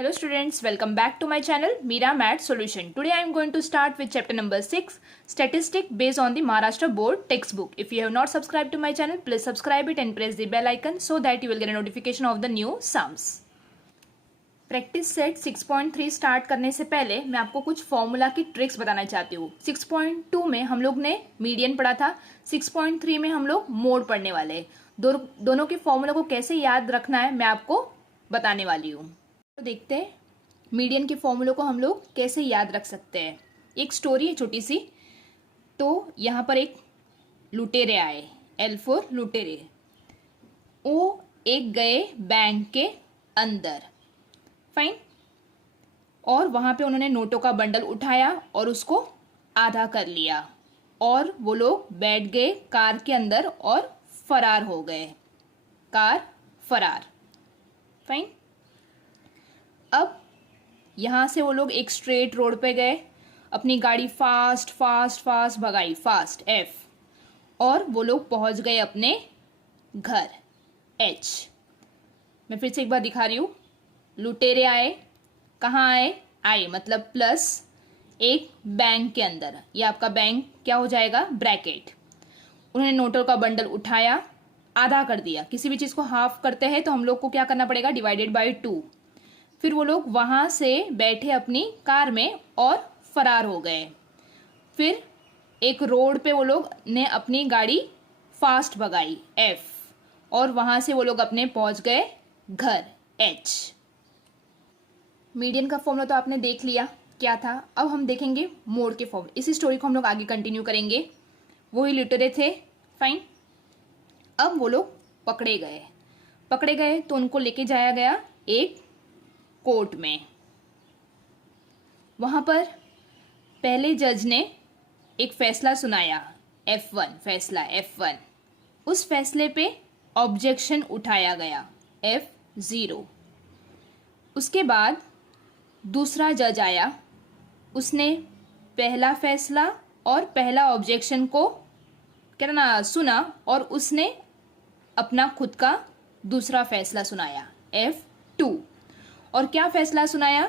Hello students, welcome back to my channel Meera Math Solution. Today I am going to start with chapter number 6, Statistic based on the Maharashtra Board textbook. If you have not subscribed to my channel, please subscribe it and press the bell icon so that you will get a notification of the new sums. Practice set 6.3 start करने से पहले मैं आपको कुछ formula की tricks बताना चाहती हूँ। 6.2 में हम लोग ने मीडियन पढ़ा था, 6.3 में हम लोग मोड पढ़ने वाले हैं। दोनों के फॉर्मूला को कैसे याद रखना है मैं आपको बताने वाली हूँ। तो देखते हैं मीडियन के फॉर्मूले को हम लोग कैसे याद रख सकते हैं। एक स्टोरी है छोटी सी। तो यहाँ पर एक लुटेरे आए, L फॉर लुटेरे। वो एक गए बैंक के अंदर, फाइन, और वहाँ पे उन्होंने नोटों का बंडल उठाया और उसको आधा कर लिया और वो लोग बैठ गए कार के अंदर और फरार हो गए। कार फरार, फाइन। अब यहाँ से वो लोग एक स्ट्रेट रोड पे गए, अपनी गाड़ी फास्ट फास्ट फास्ट भगाई, फास्ट F, और वो लोग पहुँच गए अपने घर, H। मैं फिर से एक बार दिखा रही हूँ। लुटेरे आए, कहाँ आए? आए मतलब प्लस एक बैंक के अंदर, ये आपका बैंक क्या हो जाएगा? ब्रैकेट। उन्होंने नोटों का बंडल उठाया, आधा कर दिया। किसी भी चीज़ को हाफ करते हैं तो हम लोग को क्या करना पड़ेगा? Divided by 2। फिर वो लोग वहाँ से बैठे अपनी कार में और फरार हो गए। फिर एक रोड पे वो लोग ने अपनी गाड़ी फास्ट भगाई, F, और वहाँ से वो लोग अपने पहुँच गए घर, H। मीडियन का फॉर्मूला तो आपने देख लिया क्या था। अब हम देखेंगे मोड के फॉर्मूले। इसी स्टोरी को हम लोग आगे कंटिन्यू करेंगे। वही लुटेरे थे, फाइन। अब वो लोग पकड़े गए तो उनको लेके जाया गया एक कोर्ट में। वहां पर पहले जज ने एक फैसला सुनाया, F1, फैसला F1। उस फैसले पे ऑब्जेक्शन उठाया गया, F0। उसके बाद दूसरा जज आया, उसने पहला फैसला और पहला ऑब्जेक्शन को क्या ना सुना और उसने अपना खुद का दूसरा फैसला सुनाया, F2। और क्या फैसला सुनाया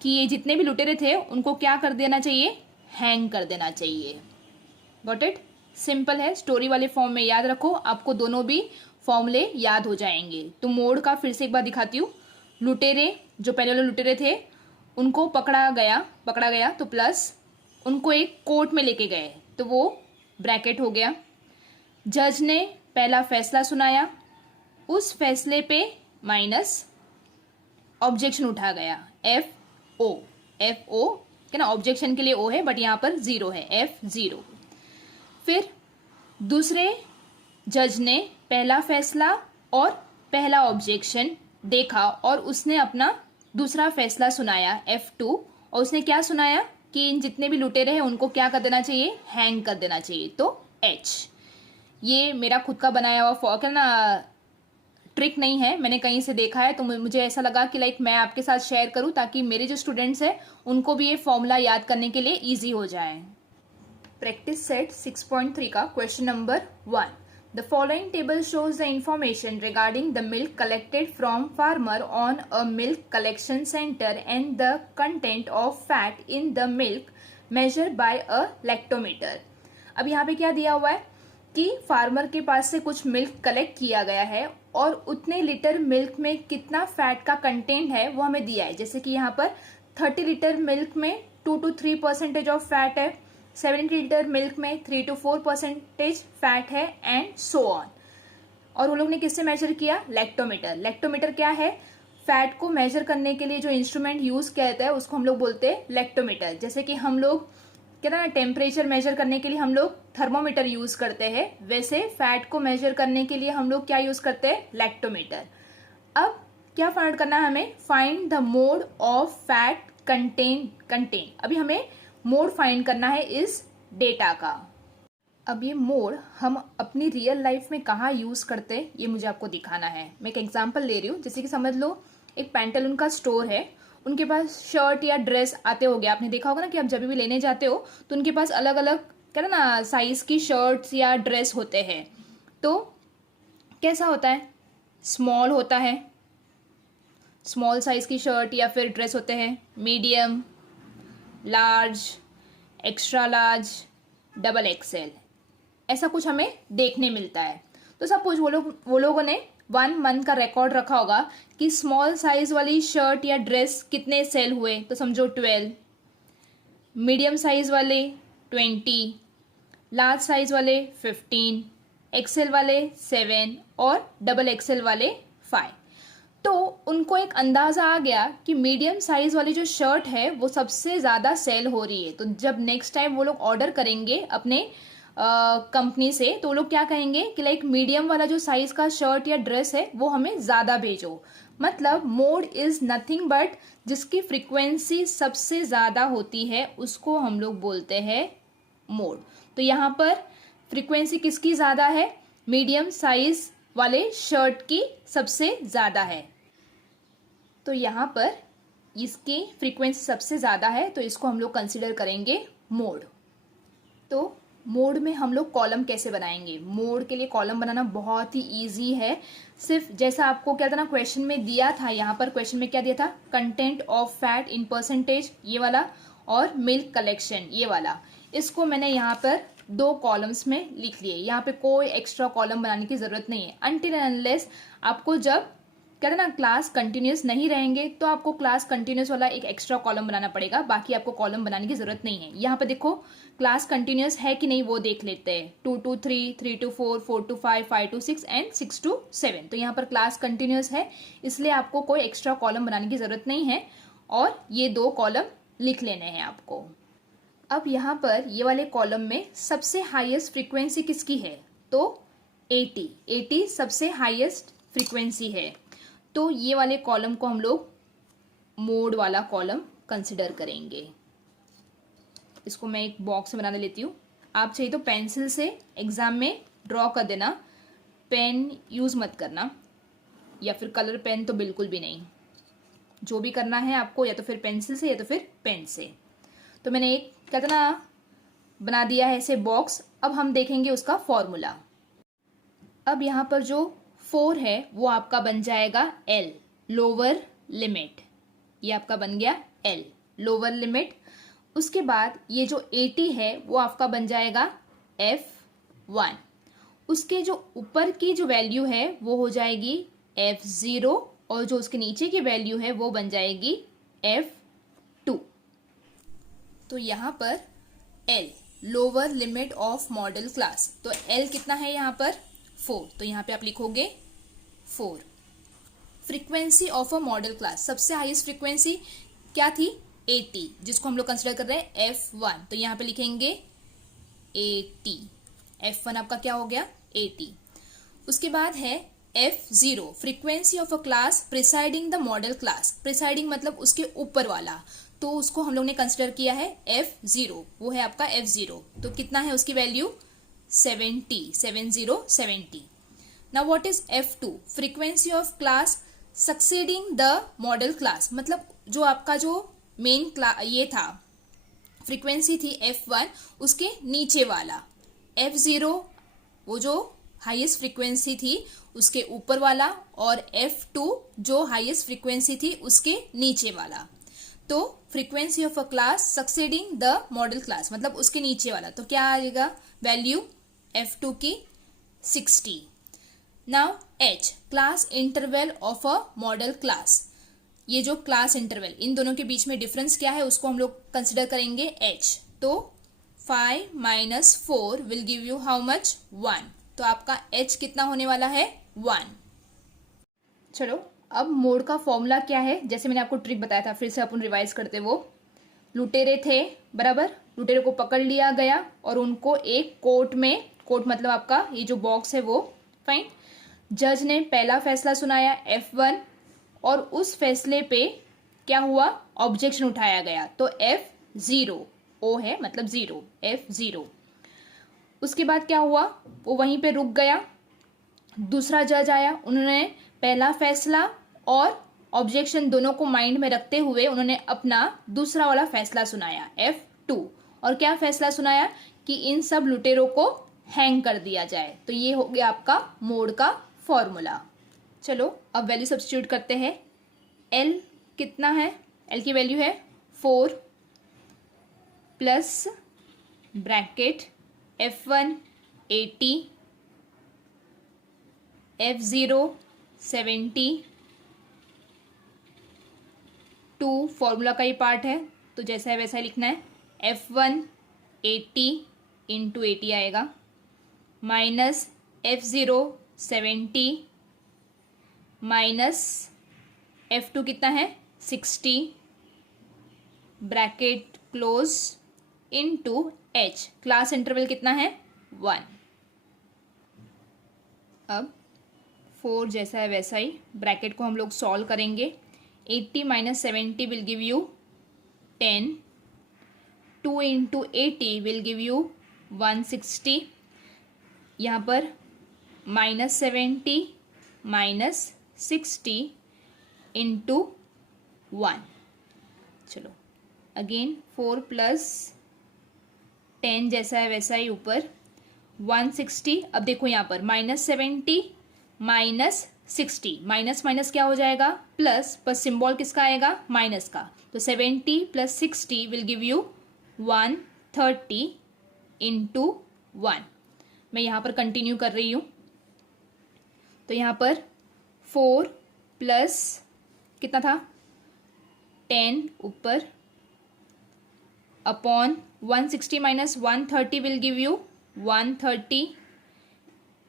कि ये जितने भी लुटेरे थे उनको क्या कर देना चाहिए? हैंग कर देना चाहिए। Got it? सिंपल है, स्टोरी वाले फॉर्म में याद रखो, आपको दोनों भी फॉर्मूले याद हो जाएंगे। तो मोड का फिर से एक बार दिखाती हूँ। लुटेरे, जो पहले वाले लुटेरे थे, उनको पकड़ा गया तो प्लस उनको एक कोर्ट में लेके गए तो वो ब्रैकेट हो गया। जज ने पहला फैसला सुनाया, उस फैसले पे माइनस ऑब्जेक्शन उठा गया, FO क्या ना, ऑब्जेक्शन के लिए O है बट यहाँ पर 0 है, F0। फिर दूसरे जज ने पहला फैसला और पहला ऑब्जेक्शन देखा और उसने अपना दूसरा फैसला सुनाया, F2। और उसने क्या सुनाया कि इन जितने भी लुटेरे हैं उनको क्या कर देना चाहिए? हैंग कर देना चाहिए, तो H। ये मेरा खुद का बनाया हुआ क्या ना ट्रिक नहीं है, मैंने कहीं से देखा है, तो मुझे ऐसा लगा कि मैं आपके साथ शेयर करूं ताकि मेरे जो स्टूडेंट्स हैं उनको भी ये फॉर्मूला याद करने के लिए इजी हो जाए। प्रैक्टिस सेट 6.3 का question number 1। The following table shows the information regarding the milk collected from farmer on a milk collection center and the content of fat in the milk measured by a lactometer। अब यहाँ पे क्या दिया हुआ है कि farmer के पास से कुछ मिल्क कलेक्ट किया गया है और उतने लीटर मिल्क में कितना फैट का कंटेंट है वो हमें दिया है। जैसे कि यहाँ पर 30 लीटर मिल्क में 2 to 3% ऑफ फैट है, 70 लीटर मिल्क में 3 to 4% फैट है, एंड सो ऑन। और वो लोग ने किससे मेजर किया? लैक्टोमीटर। लैक्टोमीटर क्या है? फैट को मेजर करने के लिए जो इंस्ट्रूमेंट यूज किया जाता है उसको हम लोग बोलते हैं लैक्टोमीटर। जैसे कि हम लोग क्या ना टेम्परेचर मेजर करने के लिए हम लोग थर्मोमीटर यूज करते हैं, वैसे फैट को मेजर करने के लिए हम लोग क्या यूज करते हैं? लैक्टोमीटर। अब क्या फाइंड करना है हमें? Find the mode of fat contain. अभी हमें मोड फाइंड करना है इस डेटा का। अब ये मोड हम अपनी रियल लाइफ में कहाँ यूज करते हैं ये मुझे आपको दिखाना है। मैं एक एग्जांपल ले रही हूँ। जैसे कि समझ लो एक पैंटालून का स्टोर है, उनके पास शर्ट या ड्रेस आते होंगे, आपने देखा होगा ना कि आप जब भी लेने जाते हो तो उनके पास अलग अलग क्या ना साइज की शर्ट्स या ड्रेस होते हैं। तो कैसा होता है? स्मॉल होता है, स्मॉल साइज़ की शर्ट या फिर ड्रेस होते हैं, medium, large, extra large, double XL, ऐसा कुछ हमें देखने मिलता है। तो सपोज वो लोगों ने 1 मंथ का रिकॉर्ड रखा होगा कि स्मॉल साइज वाली शर्ट या ड्रेस कितने सेल हुए, तो समझो 12, मीडियम साइज वाले 20, लार्ज साइज वाले 15, एक्सेल वाले 7 और डबल एक्सेल वाले 5। तो उनको एक अंदाज़ा आ गया कि मीडियम साइज़ वाली जो शर्ट है वो सबसे ज़्यादा सेल हो रही है। तो जब नेक्स्ट टाइम वो लोग ऑर्डर करेंगे अपने कंपनी से, तो वो लोग क्या कहेंगे कि लाइक मीडियम वाला जो साइज़ का शर्ट या ड्रेस है वो हमें ज़्यादा भेजो। मतलब मोड इज़ नथिंग बट जिसकी फ्रीक्वेंसी सबसे ज़्यादा होती है उसको हम लोग बोलते हैं मोड। तो यहाँ पर फ्रीक्वेंसी किसकी ज़्यादा है? मीडियम साइज़ वाले शर्ट की सबसे ज़्यादा है। तो यहाँ पर इसकी फ्रीक्वेंसी सबसे ज़्यादा है, तो इसको हम लोग कंसिडर करेंगे मोड। तो मोड में हम लोग कॉलम कैसे बनाएंगे? मोड के लिए कॉलम बनाना बहुत ही इजी है। सिर्फ जैसा आपको क्या था ना, क्वेश्चन में दिया था, यहाँ पर क्वेश्चन में क्या दिया था, content of fat in percentage ये वाला, और मिल्क कलेक्शन ये वाला। इसको मैंने यहाँ पर 2 कॉलम्स में लिख लिए। यहाँ पे कोई एक्स्ट्रा कॉलम बनाने की ज़रूरत नहीं है अनटिल एंड अनलेस आपको जब कहते ना क्लास कंटिन्यूस नहीं रहेंगे तो आपको क्लास कंटिन्यूस वाला एक एक्स्ट्रा कॉलम बनाना पड़ेगा। बाकी आपको कॉलम बनाने की ज़रूरत नहीं है। यहाँ पे देखो क्लास कंटिन्यूस है कि नहीं वो देख लेते हैं। 2 to 3, 3 to 4, 4 to 5, 5 to 6 and 6 to 7। तो यहाँ पर क्लास कंटिन्यूस है, इसलिए आपको कोई एक्स्ट्रा कॉलम बनाने की ज़रूरत नहीं है और ये 2 कॉलम लिख लेने हैं आपको। अब यहाँ पर ये वाले कॉलम में सबसे हाईएस्ट फ्रीक्वेंसी किसकी है? तो 80 सबसे हाईएस्ट फ्रीक्वेंसी है। तो ये वाले कॉलम को हम लोग मोड वाला कॉलम कंसिडर करेंगे। इसको मैं एक बॉक्स में बनाने लेती हूँ। आप चाहिए तो पेंसिल से एग्जाम में ड्रॉ कर देना, पेन यूज़ मत करना, या फिर कलर पेन तो बिल्कुल भी नहीं। जो भी करना है आपको या तो फिर पेंसिल से या तो फिर पेन से। तो मैंने एक कहते ना बना दिया है ऐसे बॉक्स। अब हम देखेंगे उसका फॉर्मूला। अब यहाँ पर जो 4 है वो आपका बन जाएगा L, लोअर लिमिट। ये आपका बन गया L, लोअर लिमिट। उसके बाद ये जो 80 है वो आपका बन जाएगा F1। उसके जो ऊपर की जो वैल्यू है वो हो जाएगी F0 और जो उसके नीचे की वैल्यू है वो बन जाएगी F2। तो यहाँ पर L, lower limit of model class. तो L कितना है यहाँ पर? 4। तो यहाँ पे आप लिखोगे 4। Frequency of a model class, सबसे हाईएस्ट फ्रीक्वेंसी क्या थी? 80, जिसको हम लोग कंसिडर कर रहे हैं F1। तो यहाँ पे लिखेंगे 80। F1 आपका क्या हो गया? 80। उसके बाद है F0, frequency of a class presiding the model class. Presiding मतलब उसके ऊपर वाला, तो उसको हम लोग ने कंसिडर किया है F0, वो है आपका F0। तो कितना है उसकी value? 70। Now what is F2, frequency of class succeeding the model class. मतलब जो आपका जो मेन ये था फ्रीक्वेंसी थी F1, उसके नीचे वाला। F0 वो जो हाईएस्ट फ्रीक्वेंसी थी उसके ऊपर वाला, और F2 जो हाईएस्ट फ्रीक्वेंसी थी उसके नीचे वाला। तो frequency of a class succeeding the model class मतलब उसके नीचे वाला। तो क्या आएगा वैल्यू F2 की? 60। Now H, class interval of a model class. ये जो क्लास इंटरवल, इन दोनों के बीच में डिफरेंस क्या है उसको हम लोग कंसिडर करेंगे H। तो 5 - 4 will give you how much? 1। तो आपका H कितना होने वाला है? 1। चलो अब मोड का फॉर्मूला क्या है, जैसे मैंने आपको ट्रिक बताया था, फिर से अपन रिवाइज करते। वो लुटेरे थे, बराबर, लुटेरे को पकड़ लिया गया और उनको एक कोर्ट में, कोर्ट मतलब आपका ये जो बॉक्स है वो, फाइन। जज ने पहला फैसला सुनाया F1 और उस फैसले पे क्या हुआ? ऑब्जेक्शन उठाया गया। तो F0, O है मतलब 0, F0। उसके बाद क्या हुआ? वो वहीं पे रुक गया। दूसरा जज आया, उन्होंने पहला फैसला और ऑब्जेक्शन दोनों को माइंड में रखते हुए उन्होंने अपना दूसरा वाला फैसला सुनाया F2। और क्या फैसला सुनाया? कि इन सब लुटेरों को हैंग कर दिया जाए। तो ये हो गया आपका मोड का फॉर्मूला। चलो अब वैल्यू सब्स्टिट्यूट करते हैं। एल कितना है, एल की वैल्यू है 4 plus bracket F1 80, F0 70, 2 formula का ही पार्ट है तो जैसा है वैसा ही लिखना है। F1 80 इंटू 80 आएगा, माइनस F0 70 माइनस F2 कितना है 60, bracket close, into H, class interval कितना है 1। अब 4 जैसा है वैसा ही ब्रैकेट को हम लोग सॉल्व करेंगे। 80 minus 70 will give you 10, 2 into 80 will give you 160, यहाँ पर माइनस 70 माइनस 60 इंटू 1। चलो अगेन 4 प्लस 10 जैसा है वैसा ही ऊपर 160। अब देखो यहाँ पर माइनस 70 माइनस 60, माइनस माइनस क्या हो जाएगा प्लस, पर सिंबल किसका आएगा माइनस का, तो 70 plus 60 will give you 130 into 1। मैं यहाँ पर कंटिन्यू कर रही हूँ तो यहाँ पर 4 प्लस कितना था 10 ऊपर upon 160 minus 130 will give you 130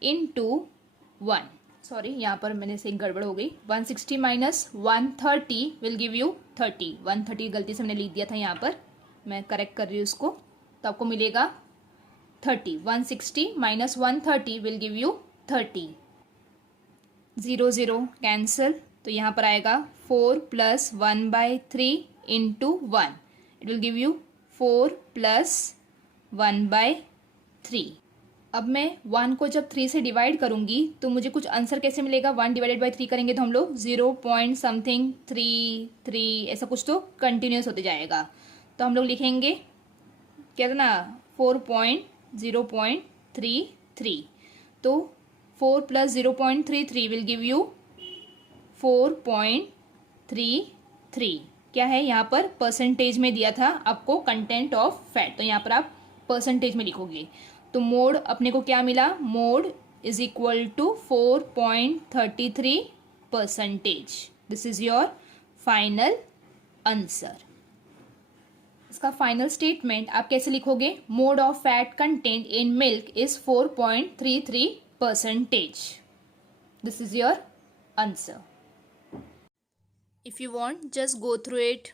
into 1। Sorry यहाँ पर मैंने से एक गड़बड़ हो गई, 160 माइनस 130 विल गिव यू 30, 130 गलती से मैंने लिख दिया था यहाँ पर, मैं करेक्ट कर रही हूँ उसको, तो आपको मिलेगा 30। 160 minus 130 will give you 30, 0 0 cancel, तो यहाँ पर आएगा 4 plus 1/3 into 1, it will give you 4 plus 1/3। अब मैं 1 को जब 3 से डिवाइड करूंगी तो मुझे कुछ आंसर कैसे मिलेगा, 1 डिवाइडेड बाई 3 करेंगे तो हम लोग 0 पॉइंट समथिंग 3 ऐसा कुछ तो कंटिन्यूस होते जाएगा, तो हम लोग लिखेंगे क्या था ना 4.0.33, तो 4 प्लस 0.33 विल गिव यू 4.33। क्या है यहाँ पर परसेंटेज में दिया था आपको कंटेंट ऑफ फैट, तो यहाँ पर आप परसेंटेज में लिखोगे, तो मोड अपने को क्या मिला, mode is equal to 4.33%। This is your final answer. इसका फाइनल स्टेटमेंट आप कैसे लिखोगे, mode of fat content in milk is 4.33%। This is your answer. If you want, just go through it